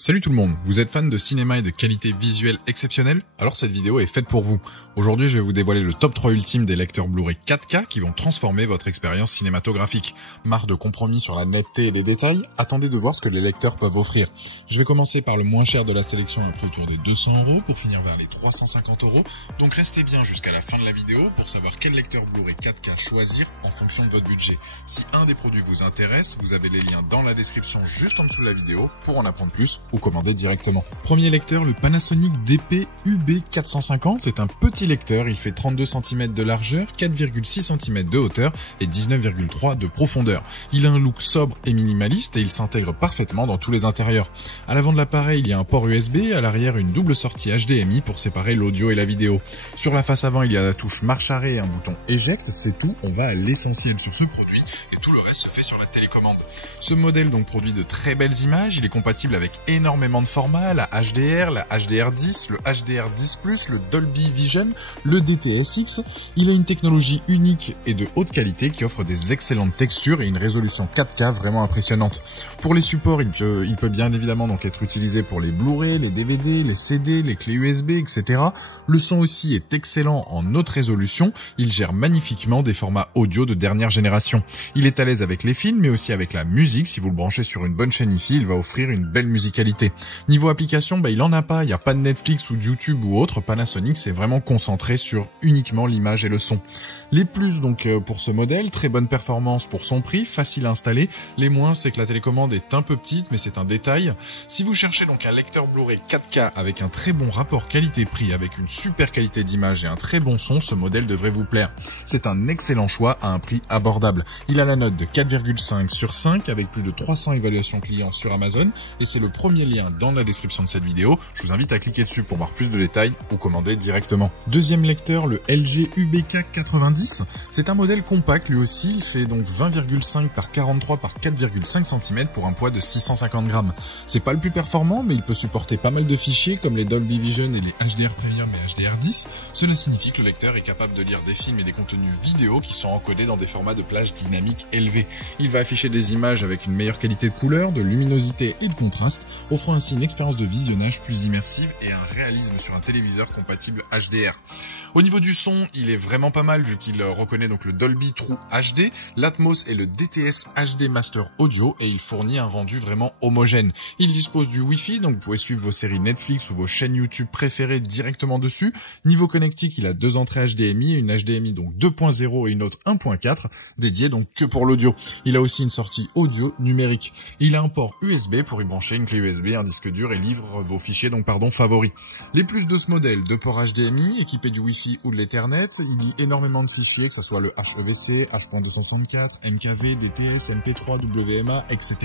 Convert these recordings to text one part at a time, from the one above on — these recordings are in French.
Salut tout le monde, vous êtes fan de cinéma et de qualité visuelle exceptionnelle? Alors cette vidéo est faite pour vous. Aujourd'hui je vais vous dévoiler le top 3 ultime des lecteurs Blu-ray 4K qui vont transformer votre expérience cinématographique. Marre de compromis sur la netteté et les détails? Attendez de voir ce que les lecteurs peuvent offrir. Je vais commencer par le moins cher de la sélection à prix autour des 200 € pour finir vers les 350 €. Donc restez bien jusqu'à la fin de la vidéo pour savoir quel lecteur Blu-ray 4K choisir en fonction de votre budget. Si un des produits vous intéresse, vous avez les liens dans la description juste en dessous de la vidéo pour en apprendre plus ou commander directement. Premier lecteur, le Panasonic DP UB450. C'est un petit lecteur, il fait 32 cm de largeur, 4,6 cm de hauteur et 19,3 de profondeur. Il a un look sobre et minimaliste et il s'intègre parfaitement dans tous les intérieurs. À l'avant de l'appareil, il y a un port USB, à l'arrière une double sortie HDMI pour séparer l'audio et la vidéo. Sur la face avant, il y a la touche marche arrêt et un bouton éjecte, c'est tout, on va à l'essentiel sur ce produit et tout le reste se fait sur la télécommande. Ce modèle donc produit de très belles images, il est compatible avec énormément de formats, la HDR, la HDR10, le HDR10+, le Dolby Vision, le DTS:X. Il a une technologie unique et de haute qualité qui offre des excellentes textures et une résolution 4K vraiment impressionnante. Pour les supports, il peut bien évidemment donc être utilisé pour les Blu-ray, les DVD, les CD, les clés USB, etc. Le son aussi est excellent en haute résolution. Il gère magnifiquement des formats audio de dernière génération. Il est à l'aise avec les films, mais aussi avec la musique. Si vous le branchez sur une bonne chaîne hi-fi, il va offrir une belle musicalité. Niveau application, il en a pas, il n'y a pas de Netflix ou de YouTube ou autre. Panasonic s'est vraiment concentré sur uniquement l'image et le son. Les plus donc pour ce modèle, très bonne performance pour son prix, facile à installer. Les moins, c'est que la télécommande est un peu petite, mais c'est un détail. Si vous cherchez donc un lecteur Blu-ray 4K avec un très bon rapport qualité-prix, avec une super qualité d'image et un très bon son, ce modèle devrait vous plaire. C'est un excellent choix à un prix abordable. Il a la note de 4,5 sur 5 avec plus de 300 évaluations clients sur Amazon et c'est le premier lien dans la description de cette vidéo. Je vous invite à cliquer dessus pour voir plus de détails ou commander directement. Deuxième lecteur, le LG UBK90. C'est un modèle compact lui aussi. Il fait donc 20,5 par 43 par 4,5 cm pour un poids de 650 grammes. C'est pas le plus performant, mais il peut supporter pas mal de fichiers comme les Dolby Vision et les HDR Premium et HDR10. Cela signifie que le lecteur est capable de lire des films et des contenus vidéo qui sont encodés dans des formats de plage dynamiques élevés. Il va afficher des images avec une meilleure qualité de couleur, de luminosité et de contraste, offrant ainsi une expérience de visionnage plus immersive et un réalisme sur un téléviseur compatible HDR. Au niveau du son, il est vraiment pas mal vu qu'il reconnaît donc le Dolby True HD, l'Atmos et le DTS HD Master Audio et il fournit un rendu vraiment homogène. Il dispose du Wi-Fi, donc vous pouvez suivre vos séries Netflix ou vos chaînes YouTube préférées directement dessus. Niveau connectique, il a deux entrées HDMI, une HDMI donc 2.0 et une autre 1.4, dédiée donc que pour l'audio. Il a aussi une sortie audio numérique. Il a un port USB pour y brancher une clé USB, un disque dur et livre vos fichiers favoris. Les plus de ce modèle, deux ports HDMI équipés du Wi-Fi ou de l'Ethernet, il lit énormément de fichiers, que ce soit le HEVC, H.264, MKV, DTS, MP3, WMA, etc.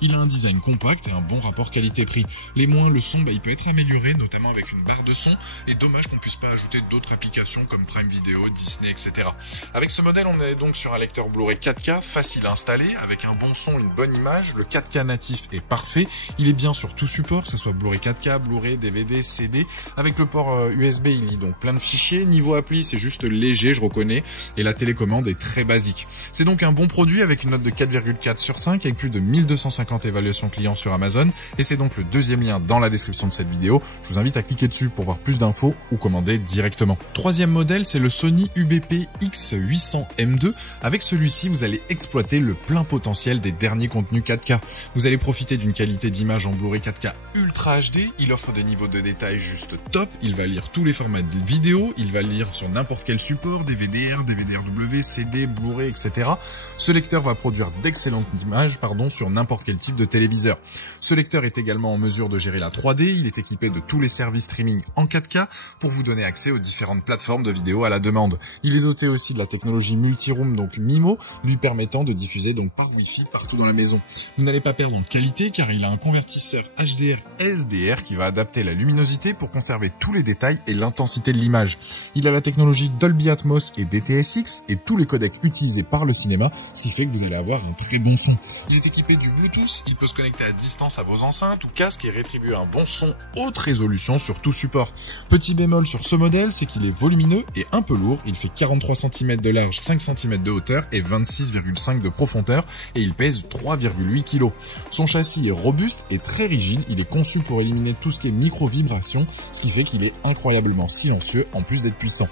Il a un design compact et un bon rapport qualité-prix. Les moins, le son, il peut être amélioré, notamment avec une barre de son, et dommage qu'on puisse pas ajouter d'autres applications comme Prime Video, Disney, etc. Avec ce modèle, on est donc sur un lecteur Blu-ray 4K, facile à installer, avec un bon son, une bonne image, le 4K natif est parfait, il est bien sur tout support, que ce soit Blu-ray 4K, Blu-ray, DVD, CD, avec le port USB, il lit donc plein de fichiers. Niveau appli, c'est juste léger, je reconnais, et la télécommande est très basique. C'est donc un bon produit avec une note de 4,4 sur 5 avec plus de 1250 évaluations clients sur Amazon, et c'est donc le deuxième lien dans la description de cette vidéo. Je vous invite à cliquer dessus pour voir plus d'infos ou commander directement. Troisième modèle, c'est le Sony UBP X800M2. Avec celui-ci, vous allez exploiter le plein potentiel des derniers contenus 4K. Vous allez profiter d'une qualité d'image en Blu-ray 4K Ultra HD, il offre des niveaux de détail juste top, il va lire tous les formats de vidéo, il va lire sur n'importe quel support, DVD-R, DVD-RW, CD, Blu-ray, etc. Ce lecteur va produire d'excellentes images, sur n'importe quel type de téléviseur. Ce lecteur est également en mesure de gérer la 3D, il est équipé de tous les services streaming en 4K pour vous donner accès aux différentes plateformes de vidéo à la demande. Il est doté aussi de la technologie multiroom, donc MIMO, lui permettant de diffuser donc par Wi-Fi partout dans la maison. Vous n'allez pas perdre en qualité car il a un convertisseur HDR SDR qui va adapter la luminosité pour conserver tous les détails et l'intensité de l'image. Il a la technologie Dolby Atmos et DTS:X et tous les codecs utilisés par le cinéma, ce qui fait que vous allez avoir un très bon son. Il est équipé du Bluetooth, il peut se connecter à distance à vos enceintes ou casques et rétribuer un bon son haute résolution sur tout support. Petit bémol sur ce modèle, c'est qu'il est volumineux et un peu lourd, il fait 43 cm de large, 5 cm de hauteur et 26,5 de profondeur et il pèse 3,8 kg. Son châssis est robuste et très très rigide, il est conçu pour éliminer tout ce qui est micro-vibration, ce qui fait qu'il est incroyablement silencieux en plus d'être puissant.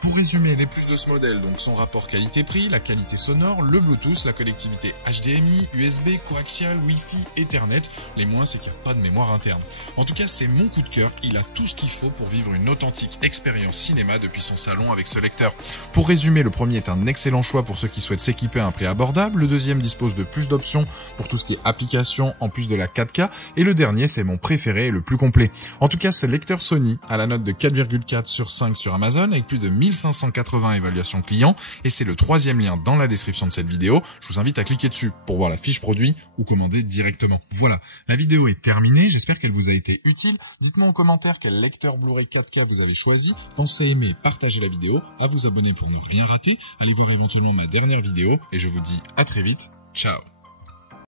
Pour résumer les plus de ce modèle, donc son rapport qualité-prix, la qualité sonore, le Bluetooth, la connectivité HDMI, USB, coaxial, Wi-Fi, Ethernet. Les moins, c'est qu'il n'y a pas de mémoire interne. En tout cas, c'est mon coup de cœur. Il a tout ce qu'il faut pour vivre une authentique expérience cinéma depuis son salon avec ce lecteur. Pour résumer, le premier est un excellent choix pour ceux qui souhaitent s'équiper à un prix abordable. Le deuxième dispose de plus d'options pour tout ce qui est application en plus de la 4K. Et le dernier, c'est mon préféré et le plus complet. En tout cas, ce lecteur Sony a la note de 4,4 sur 5 sur Amazon avec plus de 1580 évaluations clients et c'est le troisième lien dans la description de cette vidéo. Je vous invite à cliquer dessus pour voir la fiche produit ou commander directement. Voilà, la vidéo est terminée, j'espère qu'elle vous a été utile. Dites-moi en commentaire quel lecteur Blu-ray 4K vous avez choisi. Pensez à aimer, partager la vidéo, à vous abonner pour ne rien rater. Allez voir éventuellement ma dernière vidéo et je vous dis à très vite. Ciao.